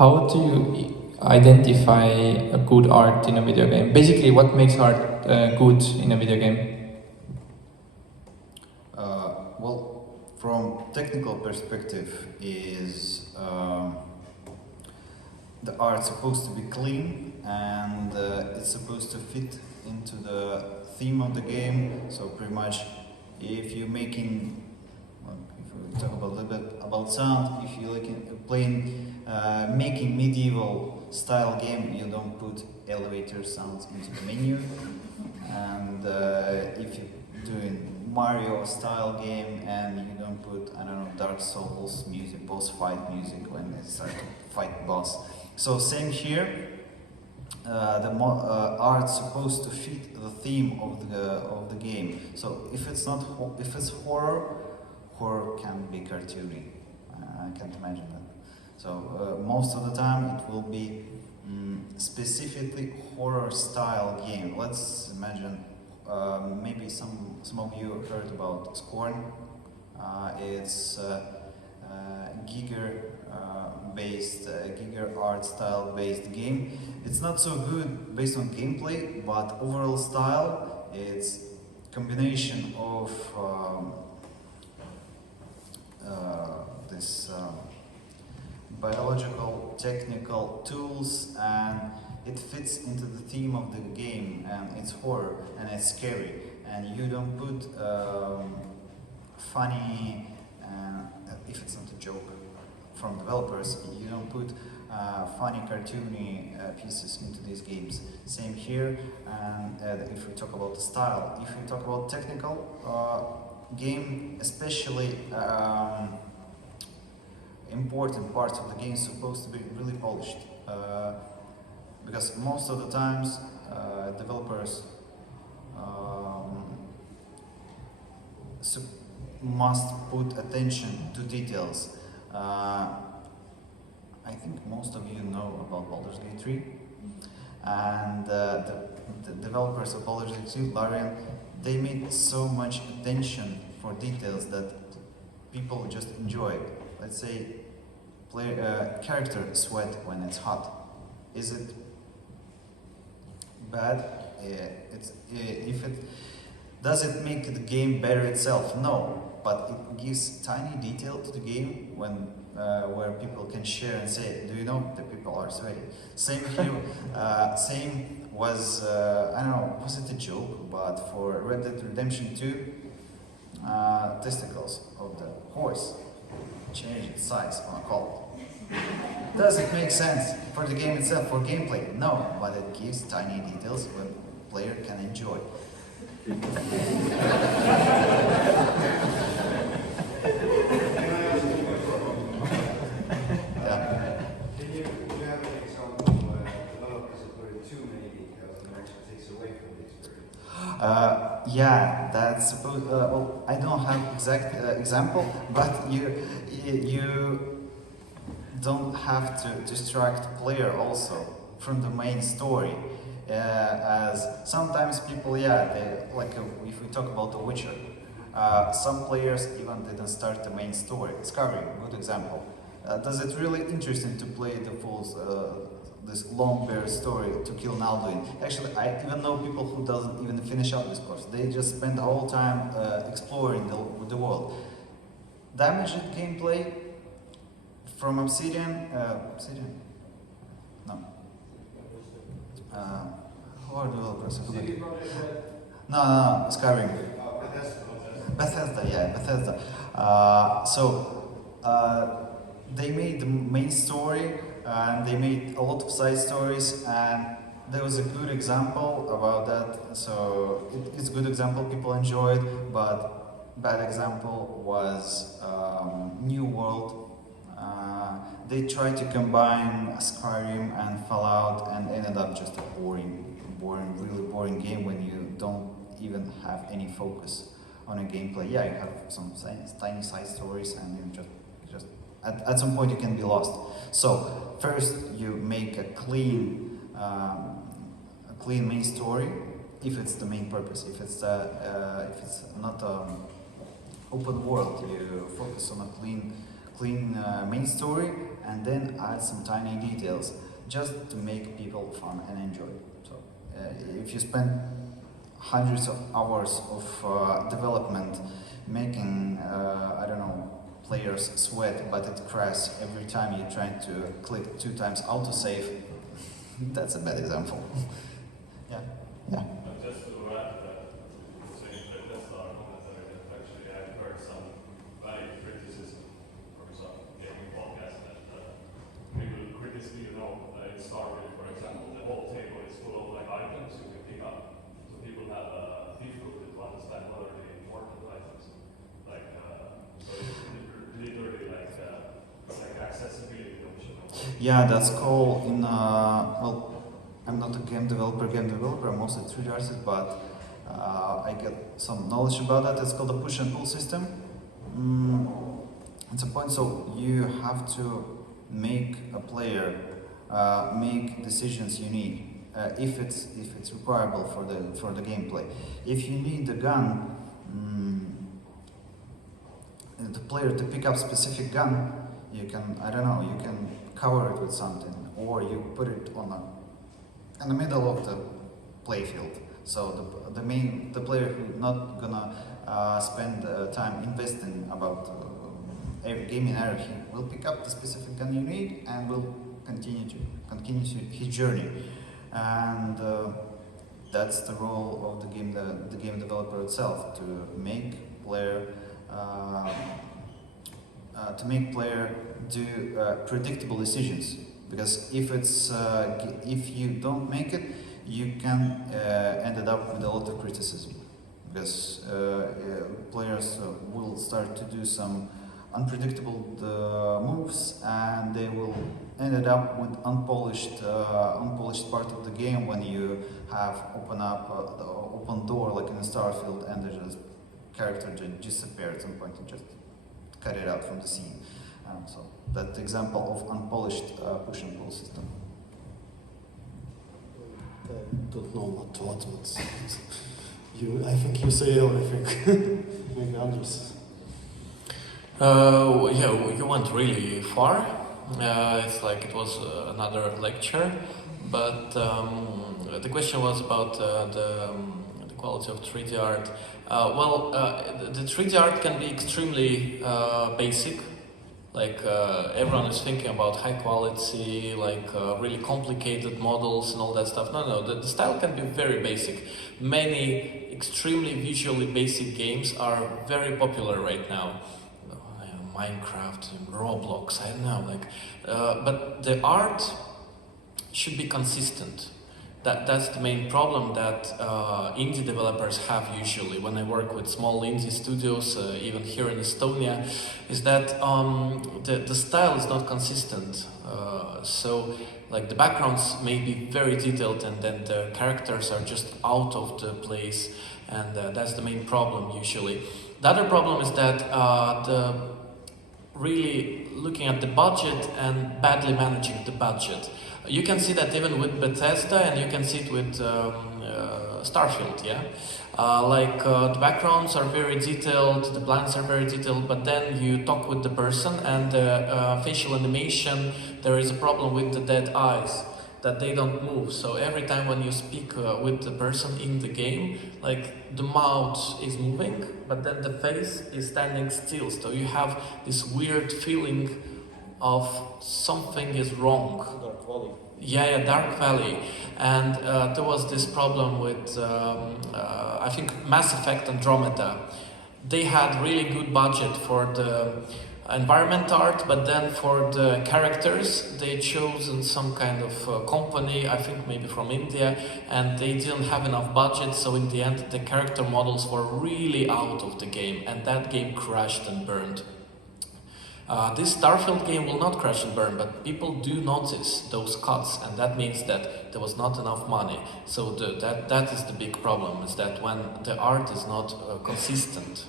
how do you identify a good art in a video game? Basically, what makes art good in a video game? Well, from technical perspective, is the art supposed to be clean and it's supposed to fit into the theme of the game. So pretty much, if you're making, well, if we talk about a little bit about sound, if you're like making medieval style game, you don't put elevator sounds into the menu. And if you're doing Mario style game and you don't put, I don't know, Dark Souls music, boss fight music when they start to fight boss. So same here, the art's supposed to fit the theme of the game. So if it's not if it's horror can be cartoony. I can't imagine that. So most of the time it will be specifically horror style game. Let's imagine maybe some of you heard about Scorn. It's Giger based, Giger art style based game. It's not so good based on gameplay, but overall style, it's combination of this biological, technical tools, and it fits into the theme of the game, and it's horror and it's scary, and you don't put funny, if it's not a joke from developers, you don't put funny cartoony pieces into these games. Same here, and if we talk about the style, if we talk about technical game, especially important parts of the game supposed to be really polished, because most of the times developers must put attention to details. I think most of you know about Baldur's Gate 3, and the developers of Baldur's Gate 3, Larian, they made so much attention for details that people just enjoy. Let's say character sweat when it's hot. Is it bad? Does it make the game better itself? No, but it gives tiny detail to the game when where people can share and say, do you know the people are sweaty? Same here. Same was I don't know, was it a joke? But for Red Dead Redemption 2, testicles of the horse change its size on a call. Does it make sense for the game itself, for gameplay? No, but it gives tiny details where the player can enjoy. Yeah. Do you have an example where developers have put in too many details and actually takes away from the experience? Yeah, that's supposed. Well, I don't have exact example, but you don't have to distract player also from the main story. As sometimes people, they like if we talk about The Witcher, some players even didn't start the main story. Skyrim, good example. Does it really interesting to play the full this long bear story to kill Alduin? Actually, I even know people who doesn't even finish up this course. They just spend the whole time exploring the world. Damaged gameplay from Obsidian. No. Who are developers? No, Skyrim. Bethesda. They made the main story, and they made a lot of side stories, and there was a good example about that. So it's a good example, people enjoyed, but bad example was New World. They tried to combine Skyrim and Fallout and ended up just a really boring game when you don't even have any focus on a gameplay. Yeah, you have some tiny side stories, and you just at some point you can be lost. So first you make a clean main story, if it's the main purpose. If it's not open world, you focus on a clean main story, and then add some tiny details just to make people fun and enjoy. So if you spend hundreds of hours of development making, I don't know, players sweat, but it crashes every time you're trying to click 2 times autosave, that's a bad example. Yeah. Just to add to that, saying that that's our commentary, that actually I've heard some valid criticism from some gaming podcasts that people critically, in Starfield, for example, the whole table is full of like items you can pick up. So people have difficulty to understand what are the important items. Like, so it's literally like accessibility option. Yeah, that's called in, well, I'm not a game developer, I'm mostly 3D artist, but I get some knowledge about that. It's called a push and pull system. It's a point, so you have to make a player make decisions you need if it's requireable for the gameplay. If you need the gun, the player to pick up specific gun, you can, I don't know, you can cover it with something, or you put it in the middle of the playfield. So the player who's not gonna spend time investing about every gaming area, he will pick up the specific gun you need and will continue his journey. And that's the role of the game developer itself, to make player do predictable decisions. Because if you don't make it, you can end up with a lot of criticism. Because players will start to do some unpredictable moves, and they will end up with unpolished part of the game when you have the open door like in Starfield, and the character just disappears at some point and just cut it out from the scene. So that example of unpolished push and pull system. I don't know what to add. I think you say everything. Maybe others. Yeah, you went really far. It's like it was another lecture, but the question was about the quality of 3D art. The 3D art can be extremely basic. Like everyone is thinking about high quality, like really complicated models and all that stuff. No, the style can be very basic. Many extremely visually basic games are very popular right now. Minecraft, Roblox, I don't know, but the art should be consistent. That's the main problem that indie developers have usually when I work with small indie studios, even here in Estonia, is that the style is not consistent. So like the backgrounds may be very detailed and then the characters are just out of the place, and that's the main problem usually. The other problem is that really looking at the budget and badly managing the budget. You can see that even with Bethesda, and you can see it with Starfield, yeah? The backgrounds are very detailed, the plans are very detailed, but then you talk with the person and the facial animation, there is a problem with the dead eyes, that they don't move. So every time when you speak with the person in the game, like the mouth is moving, but then the face is standing still. So you have this weird feeling of something is wrong. Dark Valley. Yeah, Dark Valley. And there was this problem with, I think, Mass Effect Andromeda. They had really good budget for the environment art, but then for the characters, they chosen some kind of company, I think maybe from India, and they didn't have enough budget, so in the end the character models were really out of the game, and that game crashed and burned. This Starfield game will not crash and burn, but people do notice those cuts, and that means that there was not enough money. So that is the big problem, is that when the art is not consistent,